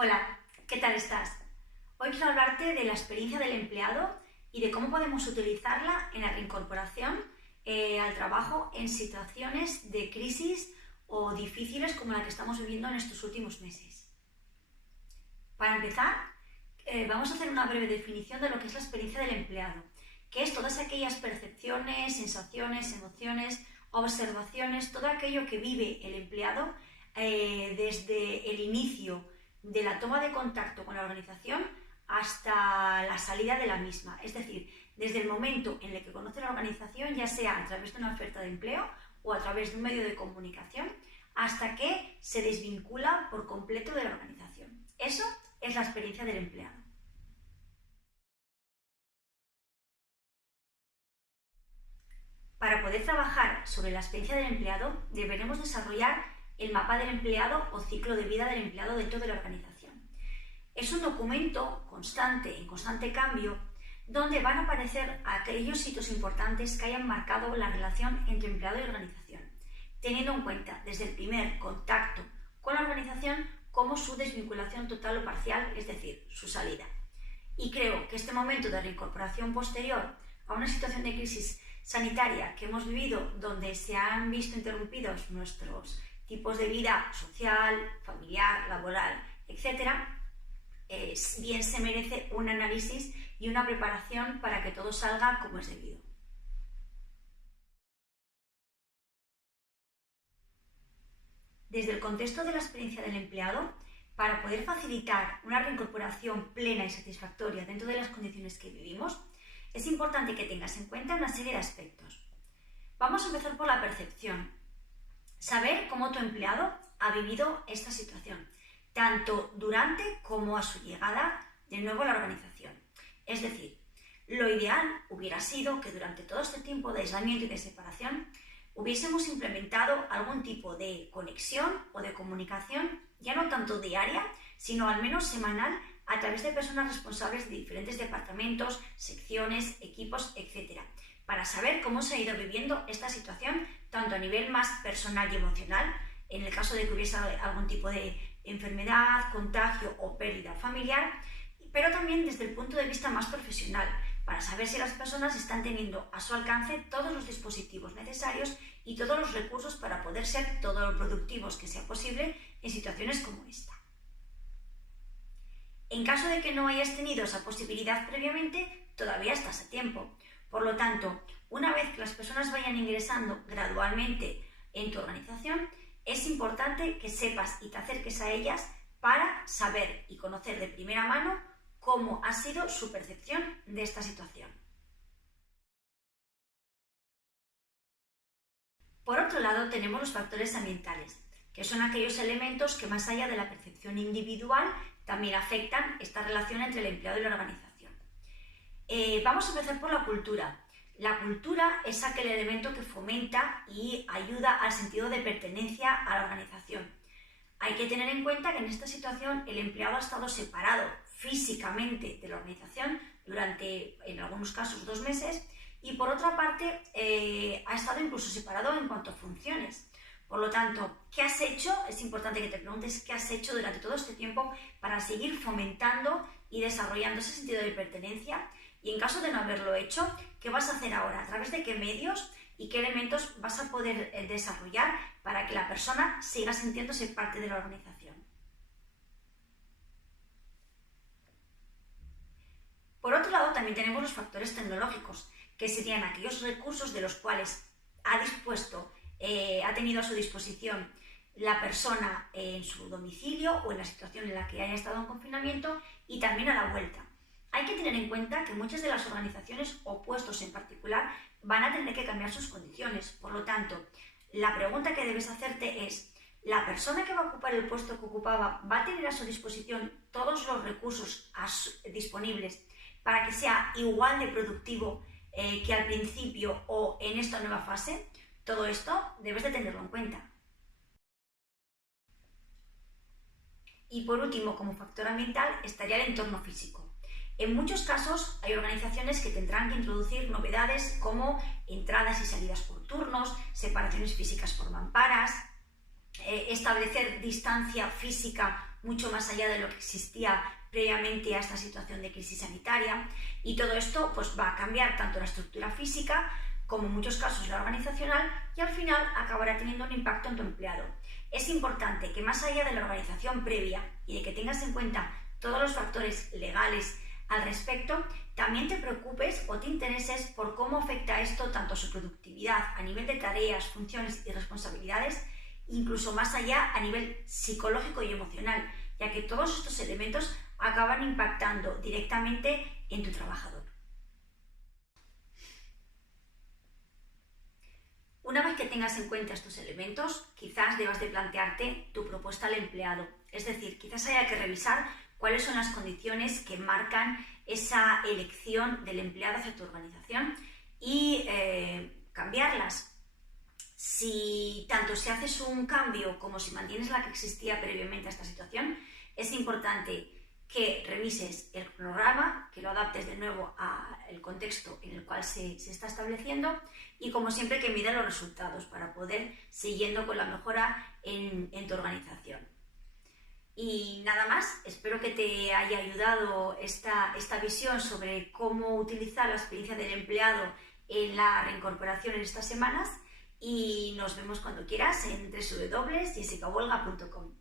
Hola, ¿qué tal estás? Hoy quiero hablarte de la experiencia del empleado y de cómo podemos utilizarla en la reincorporación al trabajo en situaciones de crisis o difíciles como la que estamos viviendo en estos últimos meses. Para empezar, vamos a hacer una breve definición de lo que es la experiencia del empleado, que es todas aquellas percepciones, sensaciones, emociones, observaciones, todo aquello que vive el empleado desde el inicio de la toma de contacto con la organización hasta la salida de la misma. Es decir, desde el momento en el que conoce la organización, ya sea a través de una oferta de empleo o a través de un medio de comunicación, hasta que se desvincula por completo de la organización. Eso es la experiencia del empleado. Para poder trabajar sobre la experiencia del empleado, deberemos desarrollar el mapa del empleado o ciclo de vida del empleado dentro de la organización. Es un documento constante, en constante cambio, donde van a aparecer aquellos hitos importantes que hayan marcado la relación entre empleado y organización, teniendo en cuenta desde el primer contacto con la organización como su desvinculación total o parcial, es decir, su salida. Y creo que este momento de reincorporación posterior a una situación de crisis sanitaria que hemos vivido, donde se han visto interrumpidos nuestros tipos de vida social, familiar, laboral, etc., bien se merece un análisis y una preparación para que todo salga como es debido. Desde el contexto de la experiencia del empleado, para poder facilitar una reincorporación plena y satisfactoria dentro de las condiciones que vivimos, es importante que tengas en cuenta una serie de aspectos. Vamos a empezar por la percepción. Saber cómo tu empleado ha vivido esta situación, tanto durante como a su llegada de nuevo a la organización. Es decir, lo ideal hubiera sido que durante todo este tiempo de aislamiento y de separación hubiésemos implementado algún tipo de conexión o de comunicación, ya no tanto diaria, sino al menos semanal, a través de personas responsables de diferentes departamentos, secciones, equipos, etc., para saber cómo se ha ido viviendo esta situación, tanto a nivel más personal y emocional, en el caso de que hubiese algún tipo de enfermedad, contagio o pérdida familiar, pero también desde el punto de vista más profesional, para saber si las personas están teniendo a su alcance todos los dispositivos necesarios y todos los recursos para poder ser todo lo productivos que sea posible en situaciones como esta. En caso de que no hayas tenido esa posibilidad previamente, todavía estás a tiempo. Por lo tanto, una vez que las personas vayan ingresando gradualmente en tu organización, es importante que sepas y te acerques a ellas para saber y conocer de primera mano cómo ha sido su percepción de esta situación. Por otro lado, tenemos los factores ambientales, que son aquellos elementos que más allá de la percepción individual también afectan esta relación entre el empleado y la organización. Vamos a empezar por la cultura. La cultura es aquel elemento que fomenta y ayuda al sentido de pertenencia a la organización. Hay que tener en cuenta que en esta situación el empleado ha estado separado físicamente de la organización durante, en algunos casos, 2 meses, y por otra parte ha estado incluso separado en cuanto a funciones. Por lo tanto, ¿qué has hecho? Es importante que te preguntes qué has hecho durante todo este tiempo para seguir fomentando y desarrollando ese sentido de pertenencia. Y en caso de no haberlo hecho, ¿qué vas a hacer ahora? ¿A través de qué medios y qué elementos vas a poder desarrollar para que la persona siga sintiéndose parte de la organización? Por otro lado, también tenemos los factores tecnológicos, que serían aquellos recursos de los cuales ha tenido a su disposición la persona en su domicilio o en la situación en la que haya estado en confinamiento y también a la vuelta. Hay que tener en cuenta que muchas de las organizaciones o puestos en particular van a tener que cambiar sus condiciones. Por lo tanto, la pregunta que debes hacerte es: ¿la persona que va a ocupar el puesto que ocupaba va a tener a su disposición todos los recursos disponibles para que sea igual de productivo que al principio o en esta nueva fase? Todo esto debes de tenerlo en cuenta. Y por último, como factor ambiental, estaría el entorno físico. En muchos casos hay organizaciones que tendrán que introducir novedades como entradas y salidas por turnos, separaciones físicas por mamparas, establecer distancia física mucho más allá de lo que existía previamente a esta situación de crisis sanitaria, y todo esto pues va a cambiar tanto la estructura física como en muchos casos la organizacional, y al final acabará teniendo un impacto en tu empleado. Es importante que más allá de la organización previa y de que tengas en cuenta todos los factores legales al respecto, también te preocupes o te intereses por cómo afecta esto tanto a su productividad a nivel de tareas, funciones y responsabilidades, incluso más allá a nivel psicológico y emocional, ya que todos estos elementos acaban impactando directamente en tu trabajador. Una vez que tengas en cuenta estos elementos, quizás debas de plantearte tu propuesta al empleado. Es decir, quizás haya que revisar cuáles son las condiciones que marcan esa elección del empleado hacia tu organización y cambiarlas. Si tanto si haces un cambio como si mantienes la que existía previamente a esta situación, es importante que revises el cronograma, que lo adaptes de nuevo al contexto en el cual se está estableciendo, y como siempre que midas los resultados para poder siguiendo con la mejora en tu organización. Y nada más, espero que te haya ayudado esta visión sobre cómo utilizar la experiencia del empleado en la reincorporación en estas semanas, y nos vemos cuando quieras en www.jessicahuelga.com.